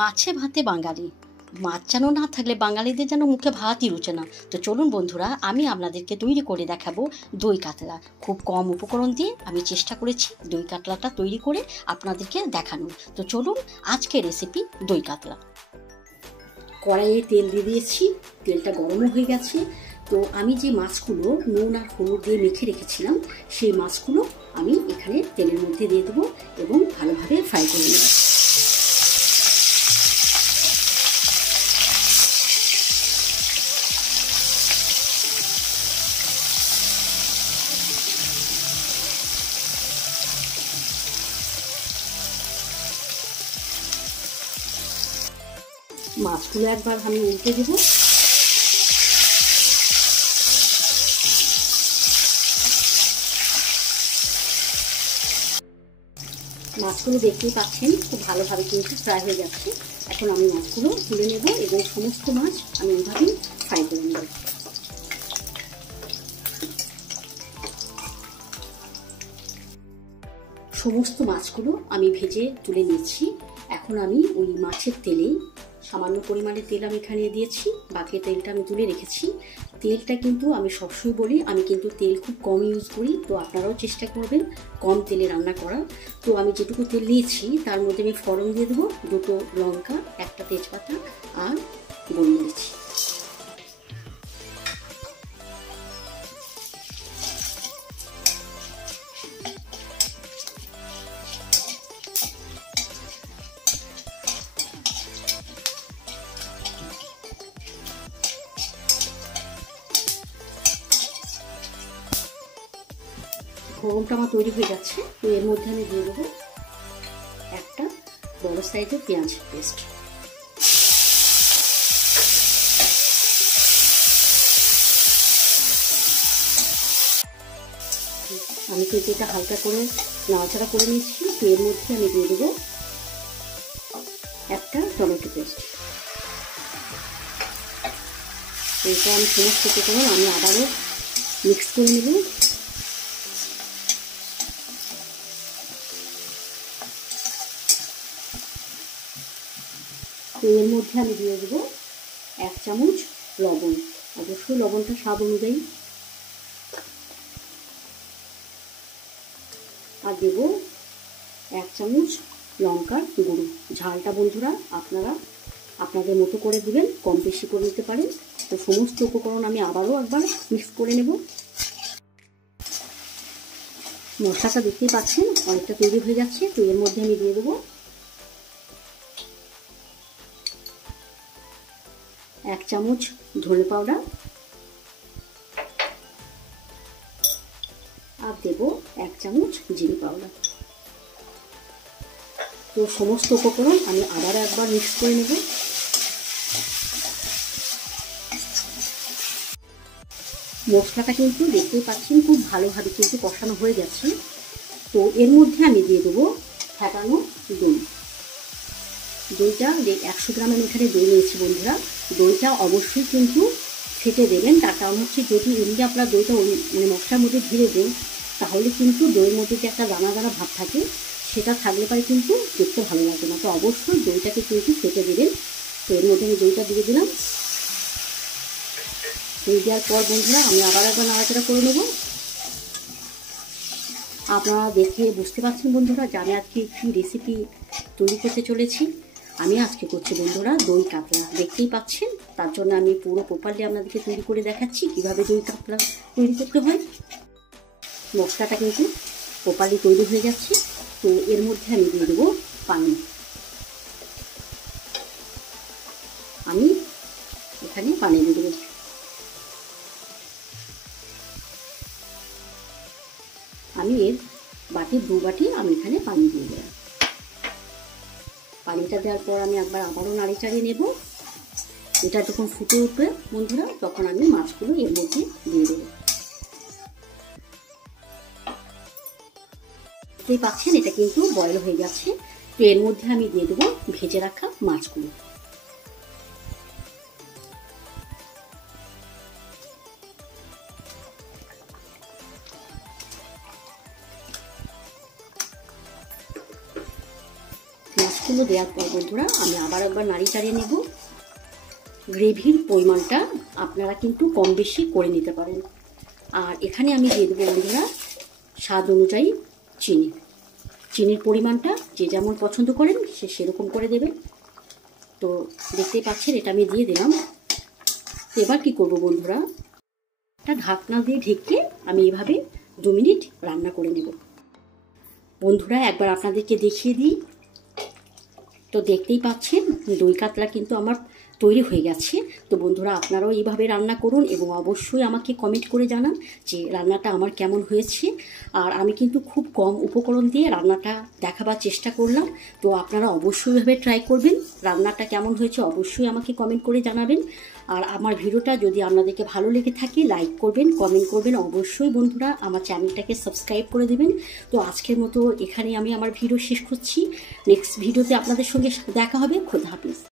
মাছে ভাতে বাঙালি, মাছ যেন না থাকলে বাঙালিদের যেন মুখে ভাতই রুচে না। তো চলুন বন্ধুরা, আমি আপনাদেরকে তৈরি করে দেখাবো দই কাতলা। খুব কম উপকরণ দিয়ে আমি চেষ্টা করেছি দই কাতলাটা তৈরি করে আপনাদেরকে দেখানোর। তো চলুন আজকের রেসিপি দই কাতলা। কড়াইয়ে তেল দিয়ে দিয়েছি, তেলটা গরমও হয়ে গেছে। তো আমি যে মাছগুলো নুন আর হলুদ দিয়ে মেখে রেখেছিলাম সেই মাছগুলো আমি এখানে তেলের মধ্যে দিয়ে দেবো এবং ভালোভাবে ফ্রাই করে নেব। মাছগুলো একবার আমি উল্টে দেবো। মাছগুলো দেখতেই পাচ্ছেন খুব ভালোভাবে কিন্তু ফ্রাই হয়ে যাচ্ছে। এখন আমি মাছগুলো তুলে নেব এবং সমস্ত মাছ আমি এইভাবেই ফ্রাই করে নেব। সমস্ত মাছগুলো আমি ভেজে তুলে নিয়েছি। এখন আমি ওই মাছের তেলেই সামান্য পরিমাণে তেল আমি এখানে দিয়েছি, বাকি তেলটা আমি তুলে রেখেছি। তেলটা কিন্তু আমি সবসময় বলি আমি কিন্তু তেল খুব কম ইউজ করি, তো আপনারাও চেষ্টা করবেন কম তেলে রান্না করার। তো আমি যেটুকু তেল নিয়েছি তার মধ্যে আমি ফোড়ন দিয়ে দেবো, দুটো লঙ্কা, একটা তেজপাতা আর গোলমরিচ। ফোড়নটা আমার তৈরি হয়ে যাচ্ছে। তো এর মধ্যে আমি দিয়ে দেবো একটা বড় সাইজের পেঁয়াজ পেস্ট। আমি তো এটা হালকা করে নাড়াচাড়া করে নিচ্ছি। তো এর মধ্যে আমি দিয়ে দেবো একটা টমেটো পেস্ট। এটা আমি সমস্ত উপকরণ আমি আবারও মিক্স করে নেব। তো এর মধ্যে আমি দিয়ে দেবো 1 চামচ লবণ, অবশ্যই লবণটা স্বাদ অনুযায়ী। আর দেবো 1 চামচ লঙ্কার গুঁড়ো। ঝালটা বন্ধুরা আপনারা আপনাদের মতো করে দিবেন, কম বেশি করে নিতে পারেন। তো সমস্ত উপকরণ আমি আবারও একবার মিক্স করে নেব। মশলাটা দেখতেই পাচ্ছেন অনেকটা তৈরি হয়ে যাচ্ছে। তো এর মধ্যে আমি দিয়ে দেবো 1 চামচ ধনে পাউডার আর দেবো 1 চামচ জিরে পাউডার। তো সমস্ত উপকরণ আমি আবার একবার মিক্স করে নেব। মশলাটা কিন্তু দেখতেই পাচ্ছেন খুব ভালোভাবে কিন্তু কষানো হয়ে গেছে। তো এর মধ্যে আমি দিয়ে দেবো ফেটানো দই। দইটা 100 গ্রাম আমি এখানে দই নিয়েছি বন্ধুরা। দইটা অবশ্যই কিন্তু ফেটে দেবেন, তার কারণ হচ্ছে যদি এমনি আপনার দইটা মানে মশলার মধ্যে ঢেলে দেন তাহলে কিন্তু দইয়ের মধ্যে যে একটা দানা দানা ভাব থাকে সেটা থাকলে পরে কিন্তু দেখতে ভালো লাগবে না। তো অবশ্যই দইটাকে কিন্তু ফেটে দেবেন। তো এর মধ্যে আমি দইটা দিয়ে দিলাম। দই দেওয়ার পর বন্ধুরা আমি আবার একবার নাড়াচাড়া করে নেব। আপনারা দেখে বুঝতে পারছেন বন্ধুরা যে আমি আজকে কী রেসিপি তৈরি করতে চলেছি। আমি আজকে করছি বন্ধুরা দই কাতলা, দেখতেই পাচ্ছেন। তার জন্য আমি পুরো প্রপারলি আপনাদেরকে তৈরি করে দেখাচ্ছি কীভাবে দই কাতলা তৈরি করতে হয়। মশলাটা কিন্তু প্রপারলি তৈরি হয়ে যাচ্ছে। তো এর মধ্যে আমি দিয়ে দেবো পানি। আমি এখানে পানি দিয়ে দেবো। আমি এর বাটি 2 বাটি আমি এখানে পানি দিয়ে দিলাম। পানিটা দেওয়ার পর আমি একবার আবারও নাড়ি চাড়িয়ে নেব। এটা যখন ফুটে উঠবে বন্ধুরা তখন আমি মাছগুলো এর মধ্যে দিয়ে দেবো। দেখতেই পাচ্ছেন এটা কিন্তু বয়েল হয়ে যাচ্ছে। তো এর মধ্যে আমি দিয়ে দেবো ভেজে রাখা মাছগুলো। পেঁয়াজগুলো দেওয়ার পর বন্ধুরা আমি আবার একবার নাড়ি চাড়িয়ে নেব। গ্রেভির পরিমাণটা আপনারা কিন্তু কম বেশি করে নিতে পারেন। আর এখানে আমি দিয়ে দেবো বন্ধুরা স্বাদ অনুযায়ী চিনি। চিনির পরিমাণটা যে যেমন পছন্দ করেন সে সেরকম করে দেবেন। তো দেখতেই পাচ্ছেন এটা আমি দিয়ে দিলাম। এবার কি করব বন্ধুরা, একটা ঢাকনা দিয়ে ঢেকে আমি এভাবে 2 মিনিট রান্না করে নেব। বন্ধুরা একবার আপনাদেরকে দেখিয়ে দিই। তো দেখতেই পাচ্ছেন দই কাতলা কিন্তু আমার তৈরি হয়ে গেছে। তো বন্ধুরা আপনারাও এইভাবে রান্না করুন এবং অবশ্যই আমাকে কমেন্ট করে জানান যে রান্নাটা আমার কেমন হয়েছে। আর আমি কিন্তু খুব কম উপকরণ দিয়ে রান্নাটা দেখাবার চেষ্টা করলাম। তো আপনারা অবশ্যই এভাবে ট্রাই করবেন। রান্নাটা কেমন হয়েছে অবশ্যই আমাকে কমেন্ট করে জানাবেন। আর আমার ভিডিওটা যদি আপনাদেরকে ভালো লেগে থাকে লাইক করবেন, কমেন্ট করবেন। অবশ্যই বন্ধুরা আমার চ্যানেলটাকে সাবস্ক্রাইব করে দেবেন। তো আজকের মতো এখানে আমি আমার ভিডিও শেষ করছি। নেক্সট ভিডিওতে আপনাদের সঙ্গে দেখা হবে। খোদা হাফেজ।